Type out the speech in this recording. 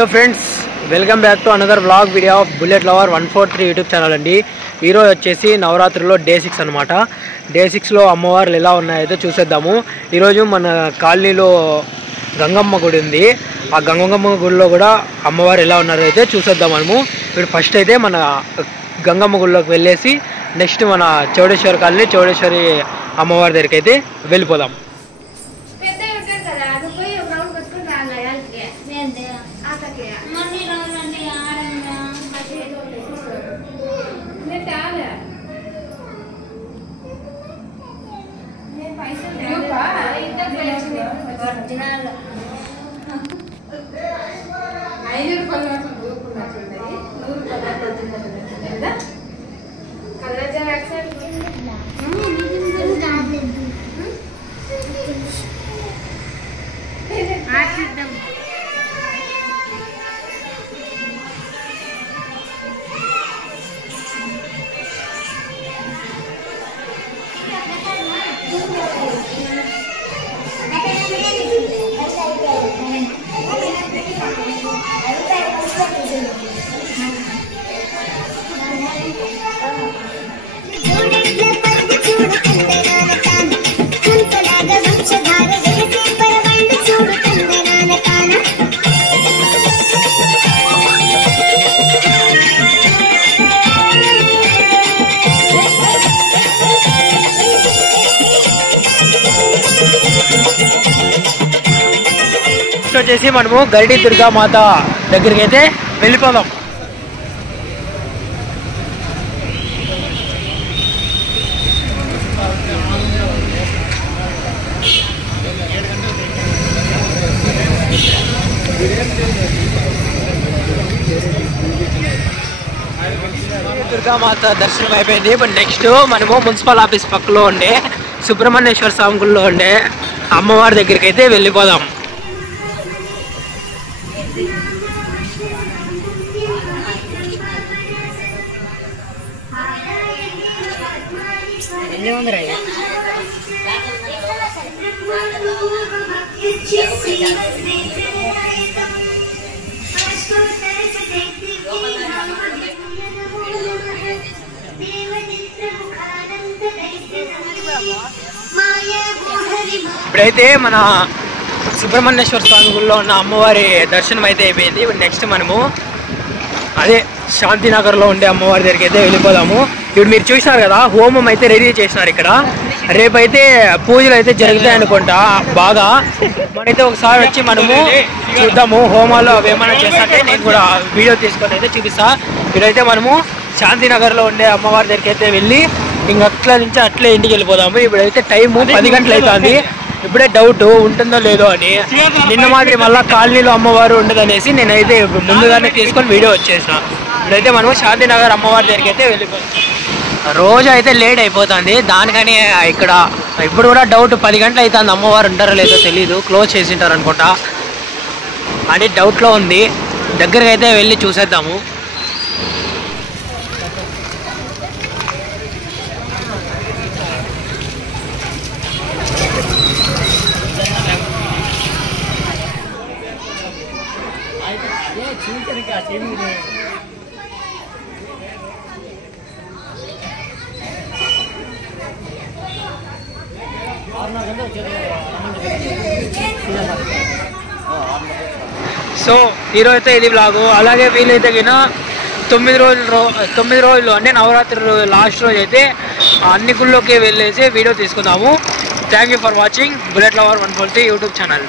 Hello friends, welcome back to another vlog video of bullet lover 143 YouTube channel అండి. ఈరోజు వచ్చేసి నవరాత్రిలో day 6 అనమాట. Day 6లో అమ్మవార్లు ఎలా ఉన్నాయో చూసేద్దాము. ఈరోజు మన కాలనీలో గంగమ్మ గుడి ఉంది. ఆ గంగమ్మ గుడిలో కూడా అమ్మవారు ఎలా ఉన్నారో అయితే చూసేద్దాం మనము. ఇప్పుడు ఫస్ట్ అయితే మన గంగమ్మ గుడిలోకి వెళ్ళేసి నెక్స్ట్ మన చౌడేశ్వరి కాలనీ చౌడేశ్వరి అమ్మవారి దగ్గరికి అయితే వెళ్ళిపోదాం. వచ్చేసి మనము గరిడి దుర్గా మాత దగ్గరికి అయితే వెళ్ళిపోదాం. దుర్గామాత దర్శనం అయిపోయింది. ఇప్పుడు నెక్స్ట్ మనము మున్సిపల్ ఆఫీస్ పక్కలో ఉండే సుబ్రహ్మణ్యేశ్వర స్వామి గుడిలో ఉండే అమ్మవారి దగ్గరికి అయితే వెళ్ళిపోదాం. ఇప్పుడైతే మన సుబ్రహ్మణ్యేశ్వర స్వామి గుడిలో ఉన్న అమ్మవారి దర్శనం అయితే అయిపోయింది. నెక్స్ట్ మనము అదే శాంతినగర్లో ఉండే అమ్మవారి దగ్గరికి అయితే వెళ్ళిపోదాము. ఇప్పుడు మీరు చూసినారు కదా, హోమం అయితే రెడీ చేసినారు. ఇక్కడ రేపైతే పూజలు అయితే జరుగుతాయి అనుకుంటా బాగా. మనైతే ఒకసారి వచ్చి మనము చూద్దాము హోమాలు అవి ఏమైనా చేస్తుంటే నేను కూడా వీడియో తీసుకొని అయితే చూపిస్తా. ఇప్పుడైతే మనము శాంతినగర్లో ఉండే అమ్మవారి దగ్గరికి అయితే వెళ్ళి ఇంక అట్లా నుంచి అట్లే ఇంటికి వెళ్ళిపోదాము. ఇప్పుడైతే టైము 10 గంటలు అవుతుంది. ఇప్పుడే డౌట్ ఉంటుందో లేదో అని. నిన్న మాదిరి మళ్ళీ కాలనీలో అమ్మవారు ఉండదనేసి నేనైతే ముందుగానే తీసుకొని వీడియో వచ్చేసిన. ఇప్పుడైతే మనం శాంతినగర్ అమ్మవారి దగ్గరికి అయితే వెళ్ళిపోతాం. రోజు అయితే లేట్ అయిపోతుంది దానికని ఇక్కడ ఇప్పుడు కూడా డౌట్ 10 గంటలు అవుతుంది. అమ్మవారు ఉంటారో లేదో తెలీదు, క్లోజ్ చేసి ఉంటారు అనుకుంటా అని డౌట్లో ఉంది. దగ్గరికి అయితే వెళ్ళి చూసేద్దాము. సో ఈరోజు అయితే ఇది బ్లాగు. అలాగే వీలైతే కినా 9 రోజులు అంటే నవరాత్రి లాస్ట్ రోజు అయితే అన్ని గుళ్ళోకి వెళ్ళేసి వీడియో తీసుకుందాము. Thank you for watching bullet lover 143 YouTube channel.